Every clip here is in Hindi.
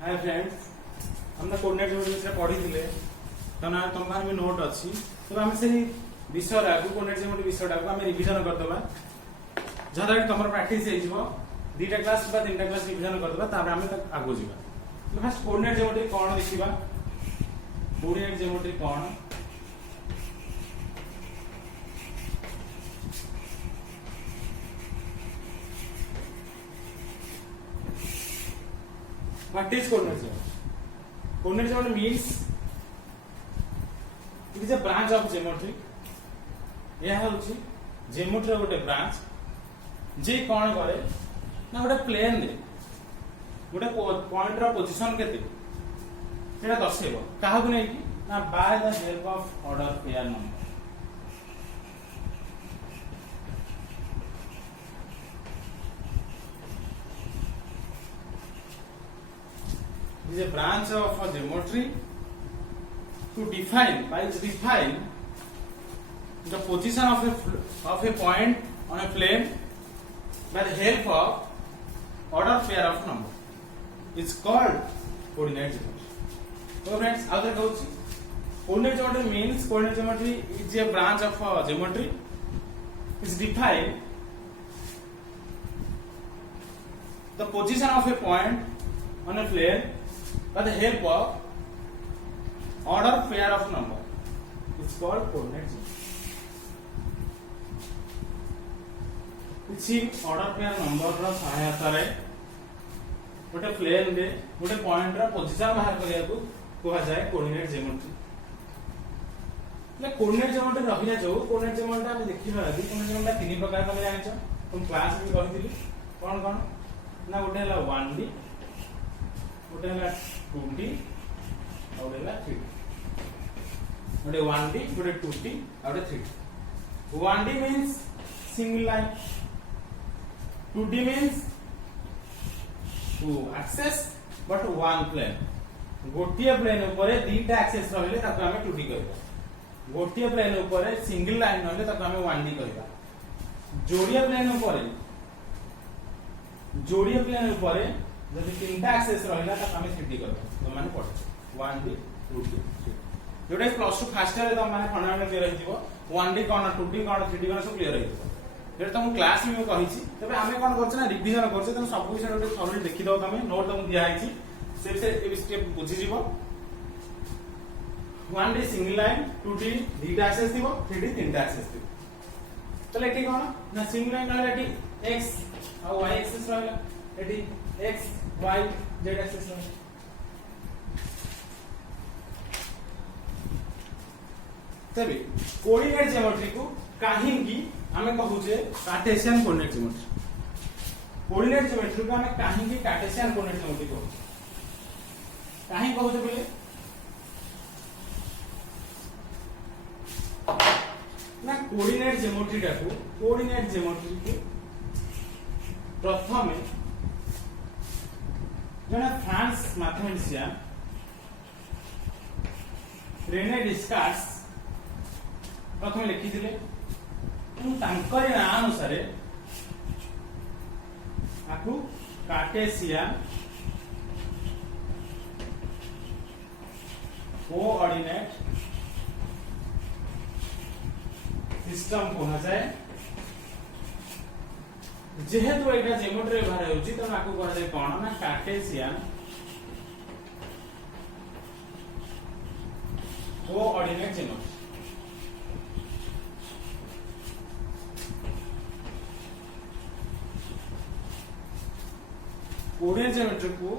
हाय फ्रेंड्स, हमने कोऑर्डिनेट ज्योमेट्री पढ़ी थिले तना तुम पाखरे नोट अछि तो हम से विषय आगु कोऑर्डिनेट ज्योमेट्री विषय आगु हम रिवीजन कर दबा जहां तक तमर प्रैक्टिस हे जिवो दीटा क्लास बा तीनटा क्लास रिवीजन कर दबा तापर हम तक आगु जिबा। तो फर्स्ट कोऑर्डिनेट ज्योमेट्री कोन देखिबा। Coordinate geometry cone What is coordinate geometry? Coordinate geometry means it is a branch of geometry. यह होची geometry रो गोटे branch जे कोन करे ना गोटे प्लेन दे गोटे पॉइंट रो पोजीशन केते सेटा दर्शेबो काहाकु नै कि ना by the help of order pair number. Is a branch of a geometry to define the position of a point on a plane by the help of order pair of number is called coordinate geometry. So friends, how that goes? Coordinate geometry means coordinate geometry is a branch of a geometry. Is define the position of a point on a plane by the help of order pair of number. It's called coordinate geometry. किसी order pair number रा सहायता रे गोटे प्लेन दे गोटे पॉइंट रा पोजीशन बाहर करिया को कहा जाए कोऑर्डिनेट ज्योमेट्री। ले कोऑर्डिनेट ज्योमेट्री रहिला जो कोऑर्डिनेट ज्योमेट्री हम देखिबा आदि कोऑर्डिनेट ज्योमेट्री तीन प्रकार हम जानिछो तुम क्लास में कहिथिली कोन कोन ना गोटे हला 1D गोटे हला 2D और हला 3D गोटे 1D गोटे 2D और 3D। 1D means single line, 2D means two axis but one plane। गोटिए प्लेन ऊपर दीटा एक्सिस रहले ताको हमें 2D कहबा। गोटिए प्लेन ऊपर सिंगल लाइन रहले ताको हमें 1D कहबा। जोड़िए प्लेन ऊपर जदि तीनटा एक्सिस रहला त हमें 3D कहबा। तो माने पड़ 1D 2D 3D जोडे प्लस 2 फास्ट रे त माने फंडामेंटल क्लियर रहिथिबो। 1D कोन 2D कोन 3D कोन सब क्लियर रहिथिबो। जेटा तुम क्लास में कहिछि तबे हमें कोन करछ ना रिवीजन करछ त सब विषय रे थोरली देखि दो तमे नोट तुम दिया आइछि से ए स्टेप बुझि जीवो। 1D single line 2D दीटा axis दिबो 3D तीनटा एक्सिस दिबो। चले एठी कोन ना सिंगल लाइन रहला एठी x और y एक्सिस रहला एठी x y z एक्सिस रहला। तबे कोऑर्डिनेट ज्योमेट्री को काहे की हमें कहूचे Cartesian coordinate geometry. Coordinate geometry को हमें काहे की कार्टेशियन कोऑर्डिनेट ज्योमेट्री कहूचे काहे कहूचे बोले ना कोऑर्डिनेट ज्योमेट्री को प्रथम जने फ्रांस मैथमेटिशियन रेने डिस्कार्ड्स प्रथम लिखिथिले तांकर ना अनुसार आकु कार्टेशियन कोऑर्डिनेट सिस्टम कहा जाए। जेहेतु एटा ज्योमेट्री व्यवहार होउची त आकु कहा जाए कोन ना Cartesian coordinate geometry. Coordinate geometry को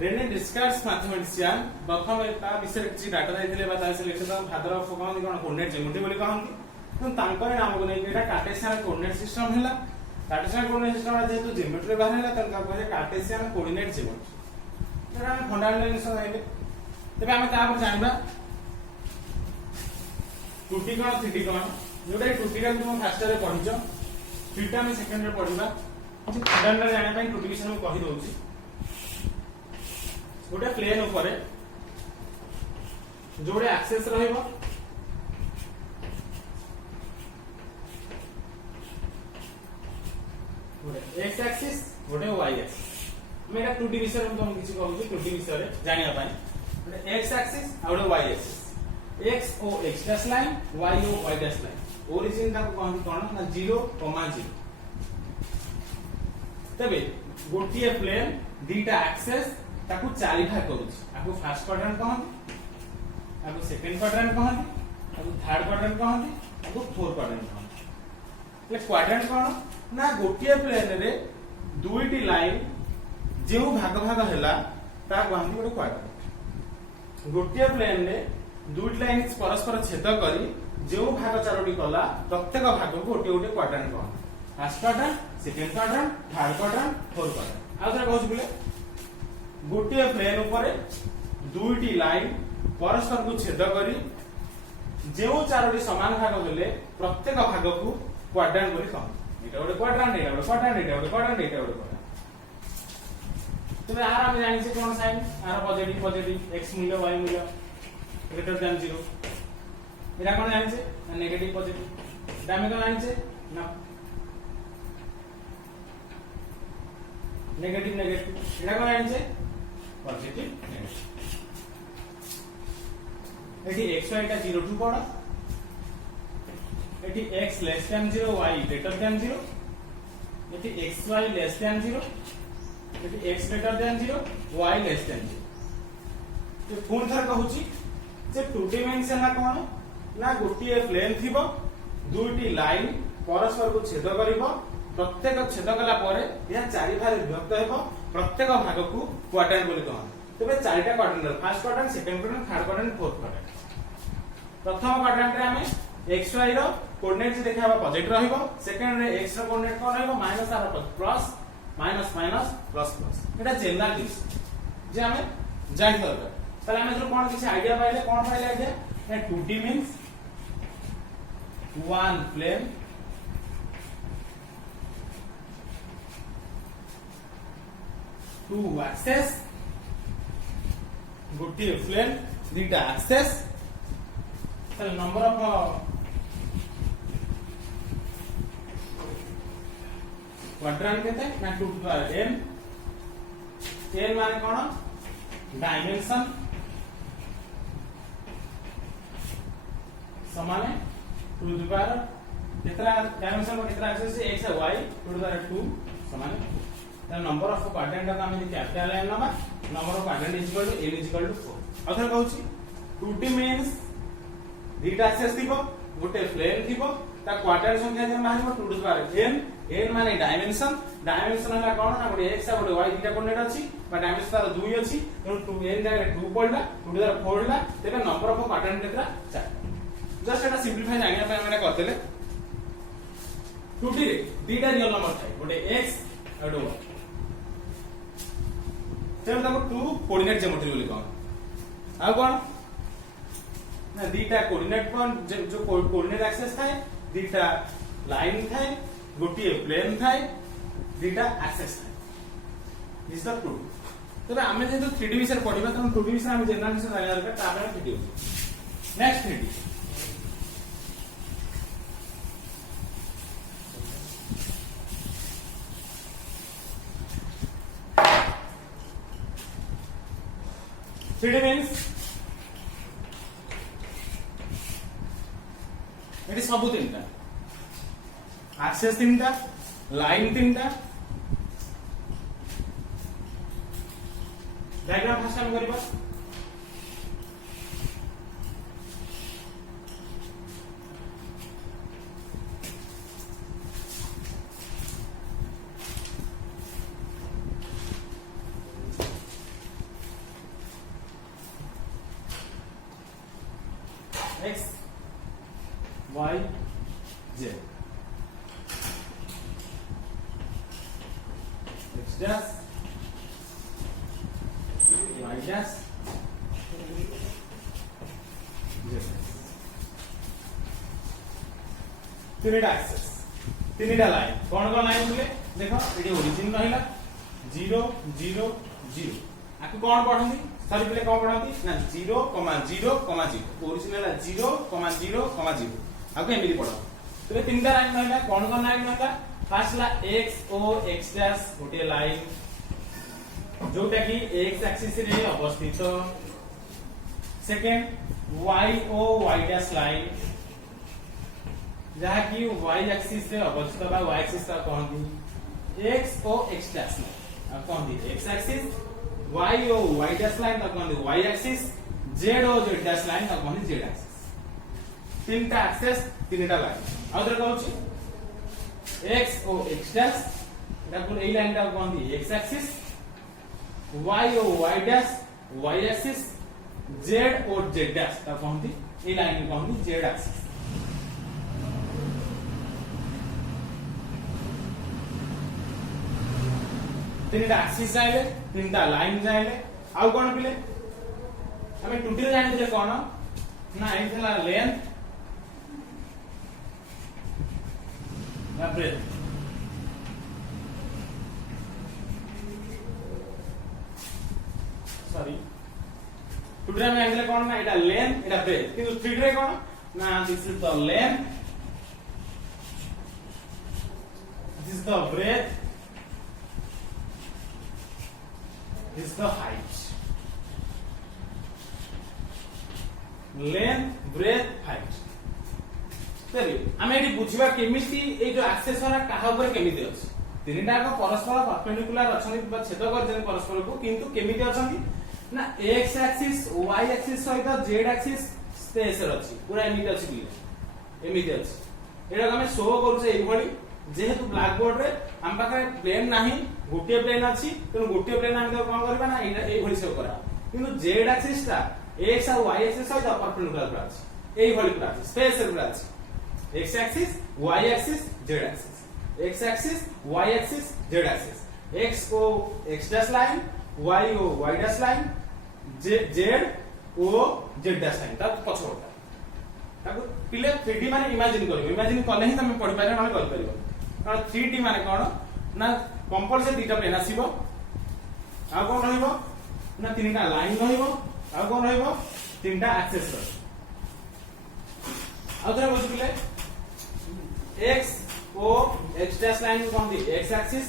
रेने डिस्कार्ड्स मैथमेटिशियन प्रथम ता विषय किछि डाटा दैथिले बा तासे लिखित father of cone coordinate geometry बोली कहंती तो तांकर नाम को नै एटा कार्टेशियन कोऑर्डिनेट सिस्टम हैला। कार्टेशियन कोऑर्डिनेट सिस्टम जेहेतु ज्योमेट्री बाहर हैला तन का कहे कार्टेशियन कोऑर्डिनेट ज्योमेट्री। एटा हम फंडामेंटल नियम हेबे तबे हम ता पर जानबा 2D कोन 3D कोन जोटा 2D का तुम फर्स्ट रे पढिजो 3D हम सेकंड रे पढिबा। फंडामेंटल जाने पई 2D विषय में कहि दोउची गोटे प्लेन ऊपर जोड़े एक्सेस रहइबो गोटे x एक्सिस गोटे y एक्सिस मेरा 2D विषय में तुम किसी कहूँ 2D विषय जानिया पाए x एक्सिस और y एक्सिस x ओ x डैश लाइन y ओ y डैश लाइन ओरिजिन का कहन कोन ना 0, 0 तबे गोटिए प्लेन दीटा एक्सेस ताकू चारि भाग करूछ आकू फर्स्ट क्वाड्रेंट कहन आकू सेकंड क्वाड्रेंट कहन आकू थर्ड क्वाड्रेंट कहन आकू फोर्थ क्वाड्रेंट कहन ले क्वाड्रेंट कोन ना गोटिए प्लेन रे दुईटी लाइन जो भाग भाग हैला ता कहन गोटे क्वाड्रेंट गोटिए प्लेन रे दुईटी लाइन परस्पर छेद करी जो भाग चारोटी कला प्रत्येक भाग को गोटे गोटे क्वाड्रेंट कहन first quadrant second quadrant third quadrant fourth quadrant आ थोड़ा कहू बोले गोटे प्लेन ऊपर दुईटी लाइन परस्पर को छेद करी जो चारोटी समान भाग होले प्रत्येक भाग को क्वाड्रेंट बोली कहन एटा गोटे क्वाड्रेंट एटा गोटे क्वाड्रेंट एटा गोटे क्वाड्रेंट एटा गोटे क्वाड्रेंट तबे आर हम जानि से कोन साइन आर पॉजिटिव x मूल्य y मूल्य ग्रेटर देन 0 एटा कोन जानि से नेगेटिव पॉजिटिव एटा हम कोन जानि से ना नेगेटिव एटा कोन जानि से पॉजिटिव नेगेटिव एटी x y टा 0 टू कोन एटी x less than 0 y greater than 0 एटी x y लेस देन 0 एटी x greater than 0 y less than 0 तो पुन थर कहूची जे टू डायमेंशन ना कोन ना गोटिए प्लेन थिबो दुईटी लाइन परस्पर को छेद करिवो प्रत्येक छेद कला परे या चारि भाग विभक्त हेबो प्रत्येक भाग को क्वाड्रेंट बोली कहन तबे चारिटा quadrant first quadrant second quadrant third quadrant fourth quadrant प्रथम क्वाड्रेंट रे हमें x y रो कोऑर्डिनेट देखाबा पॉजिटिव रहइबो सेकंड रे x रो कोऑर्डिनेट कोन रहइबो माइनस आर plus minus minus plus plus एटा जनरल दिस जे हमें जानि दरकार ताले हमें जो कोन किसी आईडिया पाइले कोन पाइले आईडिया ना 2D means one plane two axes गोटिए प्लेन दीटा एक्सेस ताले नंबर ऑफ क्वाड्रेंट केते ना 2 टू पावर n n माने कोन डायमेंशन समान 2 टू पावर कितना डायमेंशन को कितना एक्सेस x है y 2 टू पावर 2 समान द नंबर ऑफ क्वाड्रेंट का हम capital n number number of quadrant is equal to n is equal to 4 अथर कहूची 2D मींस दीटा एक्सेस थिबो गोटे प्लेन थिबो ता क्वाड्रेंट संख्या जे मानिबो 2 टू पावर n n माने डायमेंशन हला कोन ना गोटे x आ गोटे y दीटा कोऑर्डिनेट अछि बा डायमेंशन तार 2 अछि तो 2 n जागे 2 पड़ला 2 टू पावर 4 ला तेबे number of quadrant केतरा 4 just Etah simplify जानिया पे मैंने करतेले 2D रे दीटा रियल नंबर थाए गोटे x और y तेबे ताको 2 कोऑर्डिनेट ज्योमेट्री बोली कोन आ कोन ना दीटा कोऑर्डिनेट कोन जो कोऑर्डिनेट एक्सेस थाए दीटा लाइन थाए गोटिए प्लेन थाए दीटा एक्सेस थाए दिस द टू तबे हमें जे 3D विषय पढिबा त 2D विषय हम जनरल विषय जानिया दरकार ताबे 3D next 3D means it is सब तीनटा एक्सेस तीनटा लाइन तीनटा डायग्राम फर्स्ट हम करबा x y z x dash y dash z तीनटा एक्सेस तीनटा लाइन कौन कौन लाइन बोले देखो एडी ओरिजिन रहिला 0 0 0 आकु कौन पढंती सरी पले कौन पढंती ना 0 0 0 ओरिजिन है 0 0 0 आकु एमिली पढो तो तीनटा लाइन रहिला कौन कौन लाइन रहिला फर्स्ट ला x o x डैश गोटे लाइन जोटा कि x एक्सिस रे अवस्थित सेकेंड y ओ y डैश लाइन जहा कि y एक्सिस रे अवस्थित बा y एक्सिस का कहंदी x ओ x डैश लाइन आ कहंदी x एक्सिस y ओ y डैश लाइन का कहंदी y एक्सिस z ओ z डैश लाइन का कहंदी z एक्सिस तीनटा एक्सिस तीनटा लाइन आउथरे कहूची x ओ x डैश एटा एई लाइन का कहंदी x एक्सिस y ओ y dash y axis z और z डैश ता कहंदी ए लाइन को कहंदी z एक्सिस तीनटा एक्सिस जाइले तीनटा लाइन जाइले आउ कोन पिले हमें टुटी जानि जे कोन ना ए थला लेंथ ना ब्रेथ सॉरी टुडे में एंगल कोन ना एटा लेंथ एटा ब्रेथ किंतु थ्री रे कोन ना this is the length this is the breadth this is the height length breadth height तरी हमें एटी बुझिबा केमिति ए जो एक्सेस वाला काहा ऊपर केमिति अछि तीनटा को परस्पर परपेंडिकुलर अछनी बा छेद कर जन परस्पर को किंतु केमिति अछनी ना x एक्सिस y एक्सिस सहित z एक्सिस स्पेस अछि पूरा एमिति अछि कि एमिति अछि एटा हमें शो करू से एई भली जेहेतु ब्लैक बोर्ड रे हम पाखे प्लेन नाही गोटे प्लेन अछि त गोटे प्लेन हम कोन करबा ना एई भली शो करा किंतु z एक्सिस ता x और y एक्सिस सहित परपेंडिकुलर पूरा अछि एई भली पूरा अछि स्पेस रे पूरा अछि x axis y axis z axis x axis y axis z axis x को x डैश लाइन y ओ y डैश लाइन z ओ z डैश लाइन ता पछोटा ताको पिले 3D माने इमेजिन कले ही तमे पढि पारे माने कर परिबो कारण 3D माने कोन ना कंपलसरी दीटा प्लेन आसीबो आ कोन रहइबो ना तीनटा लाइन रहइबो आ कोन रहइबो तीनटा एक्सिस रहइबो आ धरे बुझ पिले x ओ x डैश लाइन कहंदी x एक्सिस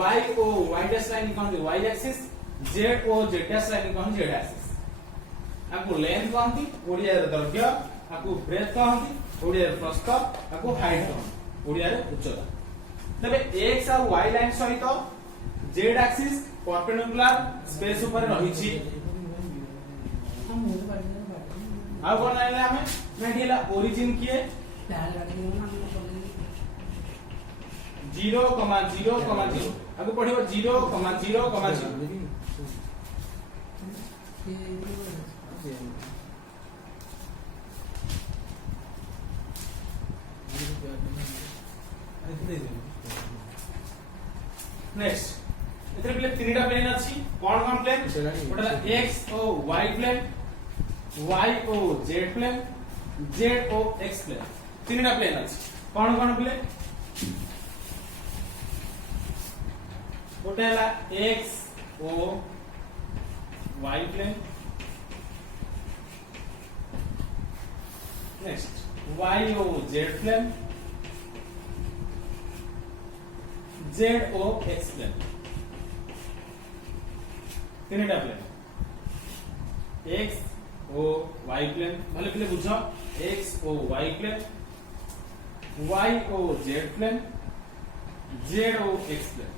y ओ y डैश लाइन कहंदी y एक्सिस z ओ z डैश लाइन कहंदी z एक्सिस आकु लेंथ कहंदी ओडिया रे दैर्घ्य आकु ब्रेथ कहंदी ओडिया रे प्रस्थ आकु हाइट कहंदी ओडिया रे उच्चता तबे x और y लाइन सहित z एक्सिस परपेंडिकुलर स्पेस ऊपर रहिछि आ कोन लाइन हमें मेडिला ओरिजिन किए 0,0,0 आगे पढ़िबो 0,0,0 नेक्स्ट एतरे प्लेन तीनटा प्लेन अछि कोन प्लेन ओटा x O y plane y O z plane z O x plane तीनटा प्लेन अछि कोन प्लेन गोटे हला x O y plane next y O z plane z O x plane तीनटा plane x O y plane भले पहले बुझो x O y plane y O z plane z O x plane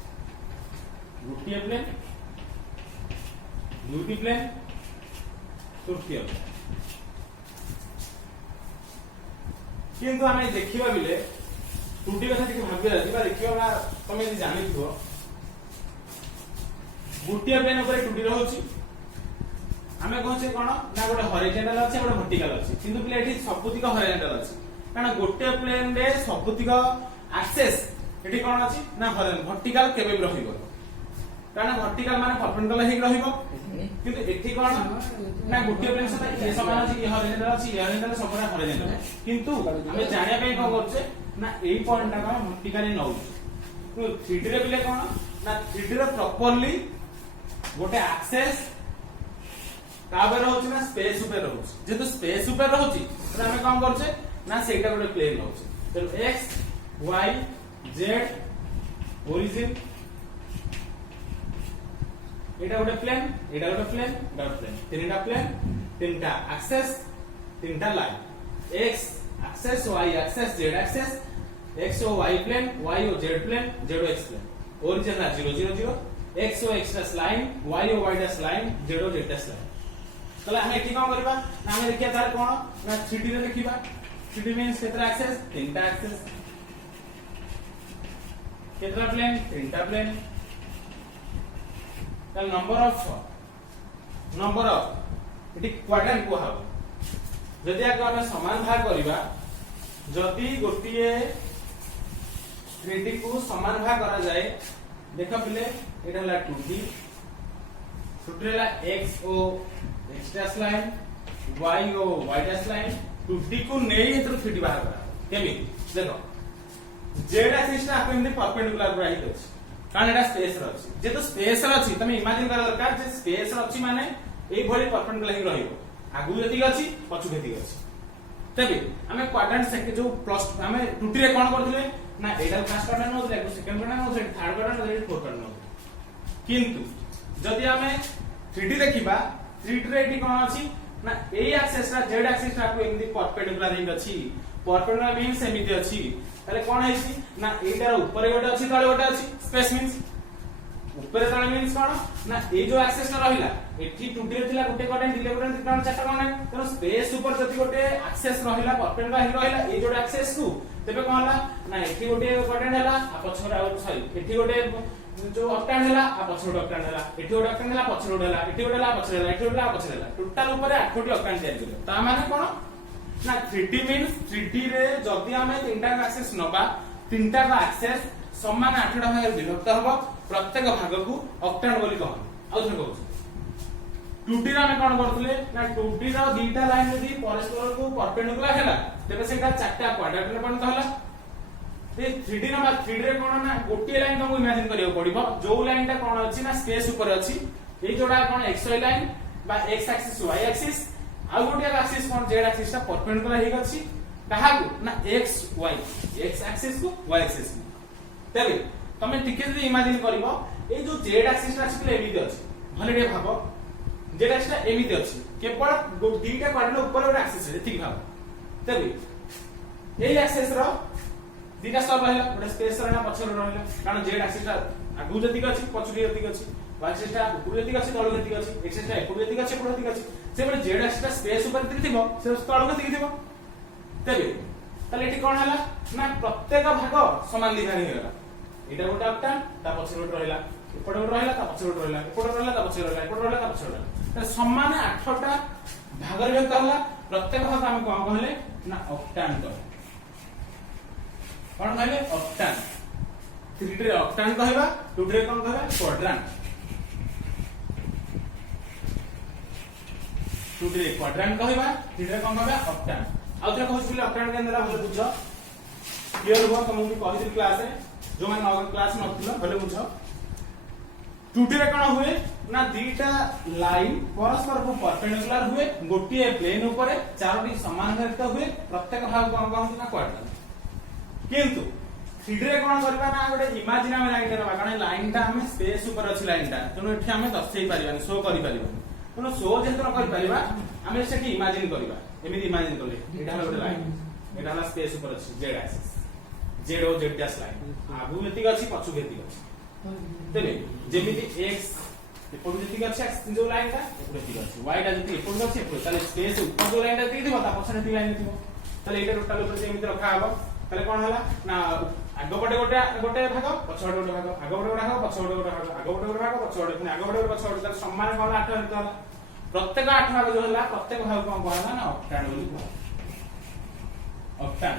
गोटे प्लेन दुटी प्लेन तृतीय प्लेन किंतु आमे देखिबा बिले टूटी कथा टिके भाबिया दिबा देखिबा तमे जे जानि थो गोटे प्लेन ऊपर टूटी रहउची आमे कहछे कोन ना गोटे हॉरिजॉन्टल अछि गोटे वर्टिकल अछि किंतु प्लेन एठी सबुतिक हॉरिजॉन्टल अछि कारण गोटे प्लेन रे सबुतिक एक्सेस एठी कोन अछि ना वर्टिकल केबे भी रहिबो कारण वर्टिकल माने परपेंडिकुलर हे रहिबो किंतु एठी कोन ना गोटे प्लेन सहित ए समान अछि ए हॉरिजॉन्टल अछि ए हॉरिजॉन्टल सबरा हॉरिजॉन्टल किंतु हमें जानिया पे कोन करछे ना एई पॉइंट टा कोन वर्टिकली नउ तो 3D रे बिले कोन ना 3D रे प्रॉपर्ली गोटे एक्सेस काबे रहउछ ना स्पेस ऊपर रहउछ जेतु स्पेस ऊपर रहउछ त हमें कोन करछे ना सेटा गोटे प्लेन रहउछ तो x y z ओरिजिन एटा गोटे प्लेन एटा गोटे प्लेन एटा गोटे प्लेन तीनटा प्लेन तीनटा एक्सेस तीनटा line x axes y axes z axes x O y plane y O z plane z O x plane origin 0 0 0 x ओ x डैश लाइन y ओ y डैश लाइन z ओ z डैश लाइन तले हम एठी कोन करबा ना हम देखिया तार कोन ना 3D रे लिखिबा 3D मींस केतरा एक्सेस तीनटा एक्सेस केतरा प्लेन तीनटा प्लेन तल नंबर ऑफ इटी क्वाड्रेंट को हाव जदि आको हम समान भाग करबा जदि गोटिए 3D को समान भाग करा जाए देखो पिले एटा हला 2D सुट्रेला x ओ x डैश लाइन y ओ y डैश लाइन 2D को नेई हेतु 3D बाहर करा केमी देखो z एक्सिस ना आपन परपेंडिकुलर राइट अछि कारण एटा स्पेस र अछि जे तो स्पेस र अछि तमे इमेजिन करा दरकार जे स्पेस र अछि माने एई भली परपेंडिकुलर ही रहिबो आगु जति अछि पछु जति अछि तबे हमें क्वाड्रेंट सेके जो प्लस हमें 2D रे कोन करथिले ना एटा फर्स्ट क्वाड्रेंट नो एटा सेकंड क्वाड्रेंट नो एटा थर्ड क्वाड्रेंट नो एटा फोर्थ क्वाड्रेंट नो किंतु जदि हमें 3D देखिबा 3D रे एटी कोन अछि ना एई एक्सिस रा z एक्सिस रा को एमदी परपेंडिकुलर ही अछि परपेंडिकुलर मींस एमिति अछि ताले कोन हेछि ना एटार ऊपर गोटे अछि तळे गोटे अछि स्पेस मींस ऊपर तळे मींस कोन ना ए जो एक्सिस रा रहिला एठी 2D रे थिला गोटे क्वाड्रेंट दिले गोटे त्रिकोण चारटा क्वाड्रेंट तनो स्पेस ऊपर जति गोटे एक्सिस रहिला परपेंडिकुलर ही रहिला ए जोडे एक्सिस कु तेबे कोन हला ना एठी गोटे क्वाड्रेंट हला आ पछरा सॉरी एठी गोटे जो ऑक्टेंट हला आ पछरो ऑक्टेंट हला एठी गोटे ऑक्टेंट हला पछरो हला एठी गोटे हला पछरो हला एठी गोटे हला पछरो हला टोटल ऊपर 8 टी ऑक्टेंट दिया गेलो ता माने कोन ना 3D मींस 3D रे जदि हमें तीनटा एक्सेस नबा तीनटा का एक्सेस समान 8 टा भाग विभक्त हबो प्रत्येक भाग को ऑक्टेंट बोली कहन आउ थन कहू 2D रे हमें कोन करथले ना 2D रो दीटा लाइन यदि परस्पर को परपेंडिकुलर हैला तेबे सेटा चारटा क्वाड्रेंट रे बनत हला ए 3D रे 3D रे कोन ना गोटी लाइन तुमको इमेजिन करियो पड़िबो जो लाइन टा कोन अछि ना स्पेस ऊपर अछि ए जोडा कोन xy लाइन बा x एक्सिस y एक्सिस आ गोटे एक्सिस कोन z एक्सिस ता परपेंडिकुलर हे अछि कहा को ना x एक्सिस को y एक्सिस को तबे तमे टिके जदी इमेजिन करिवो ए जो z एक्सिस ता अछि एमिति अछि भले रे भाबो z एक्सिस ता एमिति अछि केवल दीटा क्वाड्रेंट ऊपर गोटे एक्सिस है ठीक भाबो तबे ए एक्सिस रो दीटा स्तर रहला गोटे स्पेस रहला पछर रहला कारण z एक्सिस ता आगु जति अछि पछुरी जति अछि y एक्सिस ता ऊपर जति अछि तळ जति अछि एक्सिस ता ऊपर जति अछि ऊपर जति अछि से बले z एक्सिस ता स्पेस ऊपर जति थिबो से तळ जति थिबो तबे ताले एठी कोन हला ना प्रत्येक भाग समान दिखानी होला एटा गोटे ऑक्टेंट ता पछर गोटे रहला एपड गोटे रहला ता पछर गोटे रहला एपड रहला ता पछर रहला एपड रहला ता पछर रहला त समान 8 टा भाग रे कहला प्रत्येक भाग हम कोन कहले ना ऑक्टेंट कहले कोन कहले ऑक्टेंट 3D रे ऑक्टेंट कहबा 2D रे कोन कहबा क्वाड्रेंट 2D रे क्वाड्रेंट कहबा 3D रे कोन कहबा ऑक्टेंट आउ थे कहउछिले ऑक्टेंट के अंदर भले बुझ क्लियर हो तुम भी कहि क्लास रे जो मैं नॉर्मल क्लास नथिलो भले बुझ 2D रे कोन हुए ना दीटा लाइन परस्पर को परपेंडिकुलर हुए गोटिए प्लेन ऊपर चारोटी समान रेखित हुए प्रत्येक भाग को हम कहू ना क्वाड्रेंट किंतु 3D रे कोन करबा ना गोटे इमेजिन हम लाइन करबा कारण लाइन ता हम स्पेस ऊपर अछि लाइन ता तनो एठी हम दर्शाई परिबानी शो करि परिबानी तनो शो जेतन करि परिबा हम सेठी इमेजिन करबा एमिति इमेजिन करले एटा हला गोटे लाइन एटा हला स्पेस ऊपर अछि z एक्सिस z ओ z डैश लाइन आगु जति अछि पछु जति अछि तेबे जेमिति x एपड जति अछि x जो लाइन ता एपड जति अछि y ता जति एपड अछि एपड ताले स्पेस ऊपर जो लाइन ता जति दिबो ता पछन जति लाइन दिबो ताले एटा टोटल ऊपर जेमिति रखा हबो ताले कोन हला ना आगो पटे गोटे भाग पछ गोटे भाग आगो पटे गोटे भाग पछ गोटे भाग आगो पटे गोटे भाग पछ गोटे आगो पटे पछ गोटे ताले समान कोन 8 हेतला प्रत्येक 8 भाग जो हला प्रत्येक भाग कोन कहला ना ऑक्टेंट बोली कहला ऑक्टेंट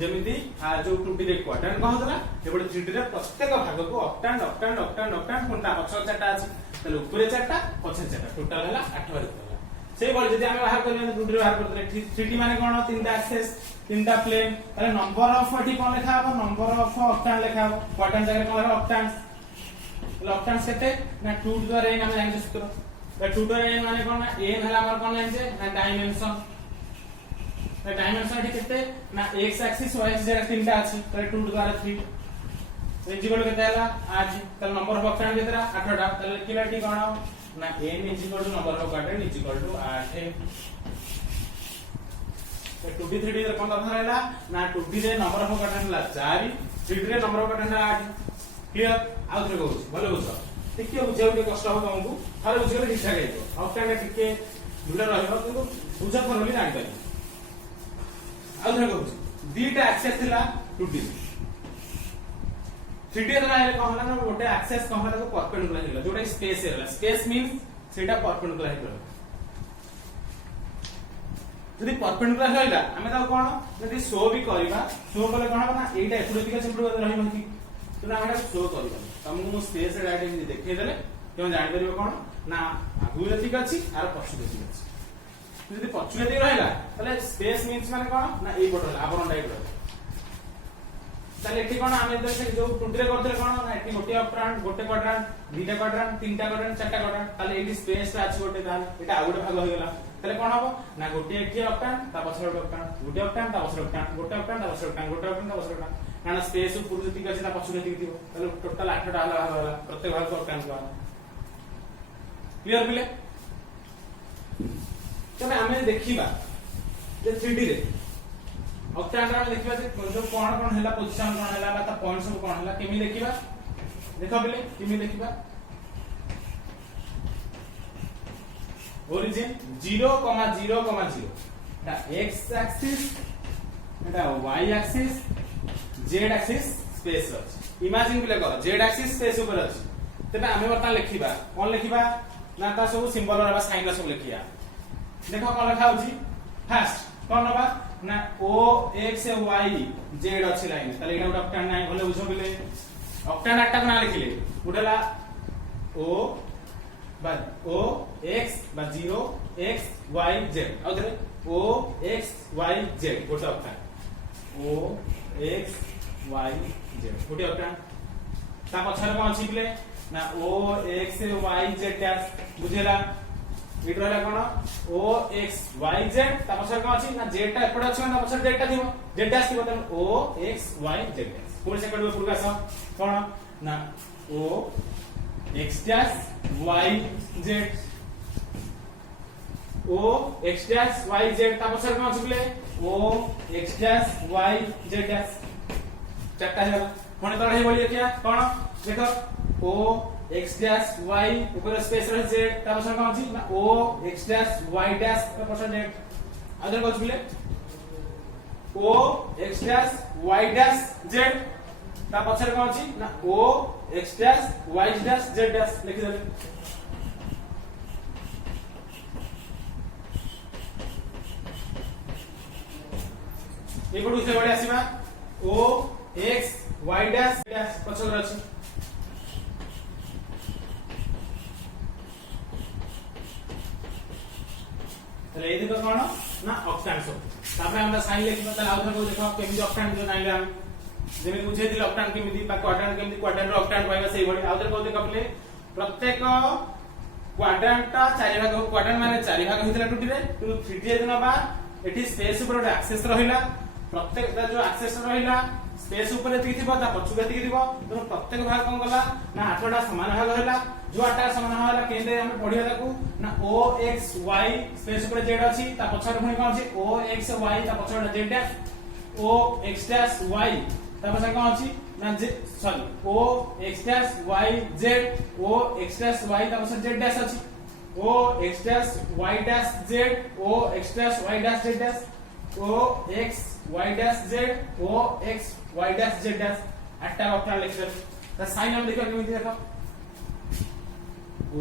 जेमिति आ जो 2D रे क्वाड्रेंट कहला एबडे 3D रे प्रत्येक भाग को ऑक्टेंट ऑक्टेंट ऑक्टेंट ऑक्टेंट कोनटा पछ चारटा अछि ताले ऊपर चारटा पछ चारटा टोटल हला 8 भाग कहला सेई बल जदी हम बाहर करियो 2D रे बाहर करतले 3D माने कोन तीनटा एक्सेस तीनटा प्लेन ताले नंबर ऑफ एठी कोन लिखा हबो नंबर ऑफ ऑक्टेंट लिखा हबो क्वाड्रेंट जगह कोन लिखा ऑक्टेंट ऑक्टेंट केते ना 2 द्वारा हम जानि सूत्र त 2 द्वारा माने कोन ना n हला हमर कोन लाइन जे ना डायमेंशन त डायमेंशन एठी केते ना x एक्सिस y एक्सिस तीनटा अछि त 2 द्वारा 3 n इक्वल टू केते हला 8 त नंबर ऑफ ऑक्टेन केतेरा 8 टा त लिखिला ठी कोन ना n equal to number of octane equal to 8 2d 3d रे कोन दरकार हैला ना 2d रे नंबर ऑफ ऑक्टेन हला 4 3d रे नंबर ऑफ ऑक्टेन हला 8 क्लियर आउ थरे कहू भले बुझ टिके बुझाउ के कष्ट हो तुमको थारे बुझिले ठीक ठाक हेतो ऑक्टेन टिके दुला रहइबो किंतु बुझा फरली जानि पारि आउ थरे कहू दीटा एक्सेस थिला 2d 3d रे आइले कहला ना गोटे एक्सेस कहला को परपेंडिकुलर हिला जोटा स्पेस हेला स्पेस मींस सेटा परपेंडिकुलर हिला यदि परपेंडिकुलर होइला हमें ता कोन यदि शो भी करबा शो कले कोन ना एटा एपुडे दिका सेपुडे रहिबो कि तो ना हम शो करबा तुमको स्पेस रे डायरेक्ट देखै देले तुम जानि परिबो कोन ना आगु ठीक अछि आर पछु ठीक अछि यदि पछु ठीक रहला तले स्पेस मींस माने कोन ना ए पटो आवरण टाइप रो तले एठी कोन हम इधर से जो टुंडरे करथले कोन ना एठी गोटे ऑक्टेन गोटे क्वाड्रेंट दुटा क्वाड्रेंट तीनटा क्वाड्रेंट चारटा क्वाड्रेंट तले एठी स्पेस रा अछि गोटे ताल एटा आउटे भाग होइगला तले कोन हबो ना गोटे एठी ऑक्टेन ता पछर ऑक्टेन गोटे ऑक्टेन ता पछर ऑक्टेन गोटे ऑक्टेन ता पछर ऑक्टेन गोटे ऑक्टेन ता पछर ऑक्टेन काना स्पेस ऊपर जति अछि ता पछर जति दिबो तले टोटल 8 टा हला होला प्रत्येक भाग ऑक्टेन को क्लियर बिले तमे हमें देखिबा जे 3D रे ऑक्टेन रा देखिबा जे जो कोन हैला पोजीशन कोन हैला बा ता पॉइंट सब कोन हैला केमि देखिबा देखो बिले केमि देखिबा origin 0, 0, 0 ता x axis एटा y axis z axis space अछि इमेजिन बिले कर z axis स्पेस ऊपर अछि तबे हमें बता लिखिबा कोन लिखिबा ना ता सब सिंबल रा साइन रा सब लिखिया देखो कोन लिखा होछि फर्स्ट कोन नबा ना o x y z अछि लाइन तले एटा उडा ऑक्टेन नै भले बुझो बिले ऑक्टेन आटा ना लिखिले उडला o बा o x बा 0 x y z आउ धरे o x y z गोटे octane o x y z गोटे ऑक्टेन ता पछर कोन अछि बिले ना o x y z dash बुझेला इट रहला कोन o x y z ता पछर कोन अछि ना z टा एपड अछि ना पछर z टा दिबो z डैश दिबो त o x y z dash कोन सेकंड में पुरगा स कोन ना o x dash y z o x dash y z ता पछर कोन अछि बिले o x dash y z dash चारटा है कोन तळ हे बोलिए क्या कोन देखो o x डैश y ऊपर स्पेस रह z ता पछर कोन अछि ना o x dash y dash ता पछर z अदर कोन बिले o x dash y dash z ता पछर कोन अछि ना o x dash y dash z dash लिखि देले एपडू से बडे आसीबा o x y dash dash पछर अछि तले एदि तो कोन ना ऑक्टेन सब तापर हमरा साइन लिखिबा त आउथर को देखो केमि ऑक्टेन जो जानिले हम जेमे बुझे दिल ऑक्टेन केमि बा क्वाड्रेंट केमि क्वाड्रेंट रो ऑक्टेन पाइबा सेही बडी आउथर को देखो प्ले प्रत्येक क्वाड्रेंट ता चारि भाग क्वाड्रेंट माने चारि भाग हितला टुटी रे किंतु 3D दिन बा एठी स्पेस ऊपर एक्सेस रहिला प्रत्येक जो एक्सेस रहिला स्पेस ऊपर एति थिबो ता पछु एति थिबो तो प्रत्येक भाग कोन गला ना आठटा समान भाग होला जो आठटा समान होला केंदे हम पढिया ताकू ना o x y स्पेस ऊपर z अछि ता पछर पुनी कोन अछि o x y ता पछर z dash o x dash y ता पछर कोन अछि ना sorry o x dash y z o x dash y ता पछर z डैश अछि o x dash y dash z o x dash y dash z dash o x y dash z o x y dash z dash आठटा ऑक्टेन लिखले ता साइन हम देखो केमि देखो o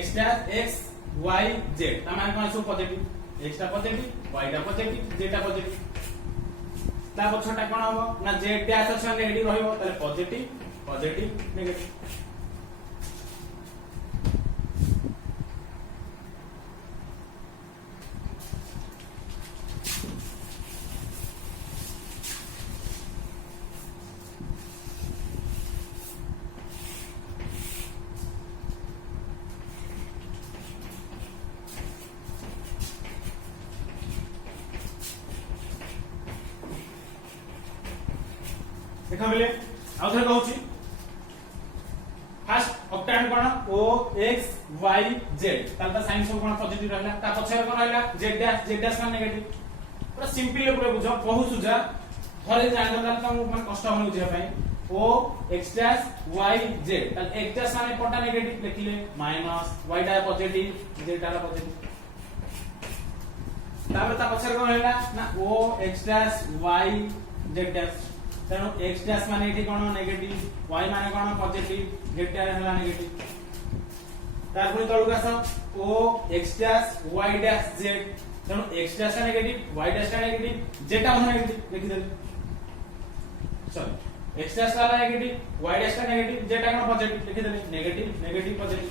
x dash x y z ता मान कोन सब पॉजिटिव x टा पॉजिटिव y टा पॉजिटिव z टा पॉजिटिव ता पछटा कोन हबो ना z डैश अछि नेगेटिव रहइबो ताले पॉजिटिव पॉजिटिव नेगेटिव देखा मिले आउ थरे कहूची फर्स्ट ऑक्टेन कोन O X Y Z तालता साइन सब कोन पॉजिटिव रहला ता पछर कोन रहला Z डैश मान नेगेटिव पूरा सिंपल पूरा बुझ बहुत सुजा थरे जान दला त मन कष्ट होनु जे पई O X dash Y Z ताल X डैश माने पटा नेगेटिव लिखिले माइनस Y डा पॉजिटिव Z डा पॉजिटिव तापर ता पछर कोन रहला ना O X dash Y Z dash तेणु x डैश माने एठी कोन नेगेटिव y माने कोन पॉजिटिव z डैश हला नेगेटिव तार पुनी तळु कास o x dash y dash z तेणु x dash negative y dash negative z टा नेगेटिव लिखि देले चलो x डैश वाला negative y dash negative z टा कोन पॉजिटिव लिखि देले नेगेटिव नेगेटिव पॉजिटिव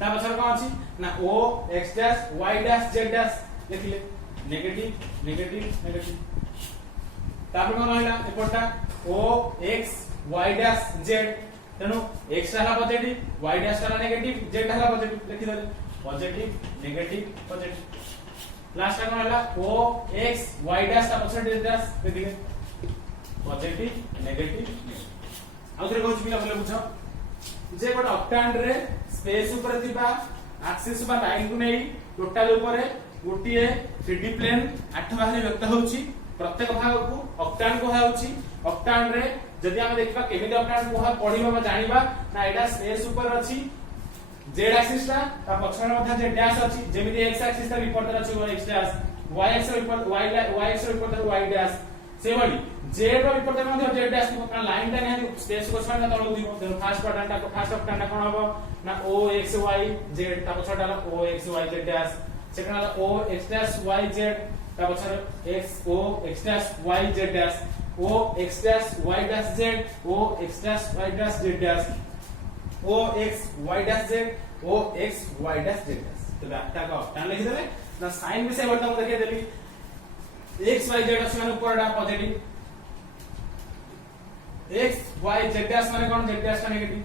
ता पछर कोन अछि ना o x dash y dash z dash लिखिले नेगेटिव नेगेटिव नेगेटिव तापर कोन रहला एपटा O X Y dash Z तेनु x हला पॉजिटिव y डैश हला नेगेटिव z हला पॉजिटिव लिखि दले पॉजिटिव नेगेटिव पॉजिटिव लास्ट कोन हला O X Y डैश ता पॉजिटिव डैश लिखिले पॉजिटिव नेगेटिव आउथरे कहूची पिला बोले बुझ जे गोटे ऑक्टेन रे स्पेस ऊपर थिबा एक्सिस बा लाइन को नै टोटल ऊपर गोटिए 3D प्लेन 8 भाग व्यक्त होउची प्रत्येक भाग को ऑक्टेन को हाउची ऑक्टेन रे जदि हम देखबा केमिति ऑक्टेन को पढिबा बा जानिबा ना एटा स्पेस ऊपर अछि z एक्सिस ता पछन मध्ये जे डैश अछि जेमिति x एक्सिस ता विपरीत अछि x डैश y एक्सिस विपरीत y एक्सिस विपरीत y डैश से बडी z रो विपरीत मध्ये z डैश को कारण लाइन ता नै स्पेस को समान तळो दिबो तेनो फर्स्ट क्वाड्रेंट को फर्स्ट ऑक्टेन ता कोन हबो ना o x y z ता पछटा o x y z dash second वाला o x dash y z ता पछर x o x dash y z dash o x dash y dash z o x dash y dash z dash o x y dash z o x y dash z dash तो डाटा का ऑक्टेन लिखि देले ना साइन भी से वर्तन को देखे देली x y z डैश माने ऊपर डा positive x y z dash माने कोन z डैश का negative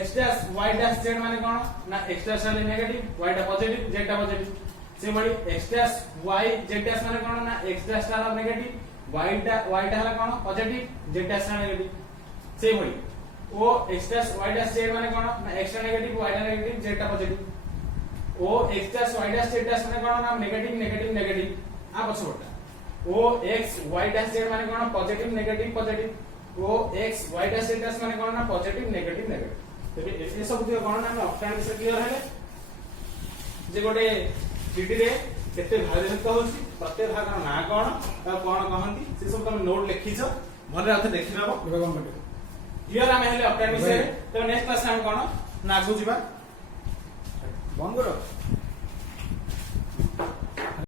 x dash y dash z माने कोन ना x डैश वाले नेगेटिव y डा पॉजिटिव z डा पॉजिटिव से बड़ी x dash y z dash माने कोन ना x डैश वाला नेगेटिव y डा हला कोन पॉजिटिव z डैश वाला नेगेटिव से बड़ी o x dash y dash z माने कोन ना x डा नेगेटिव y डा नेगेटिव z डा positive o x dash y dash z dash माने कोन ना नेगेटिव नेगेटिव नेगेटिव आ पछोटा o x y dash z माने कोन positive negative positive o x y dash z dash माने कोन ना पॉजिटिव नेगेटिव नेगेटिव तो ये सब दियो कोन ना ऑक्टेन से क्लियर है जे गोटे चिठी रे केते भाग युक्त होची प्रत्येक भाग ना कोन आ कोन कहंती से सब तुम नोट लिखिछो भले आथे देखिबाबो क्लियर हम हेले ऑक्टेन विषय तो नेक्स्ट क्लास हम कोन ना आगु जिबा बंद करो।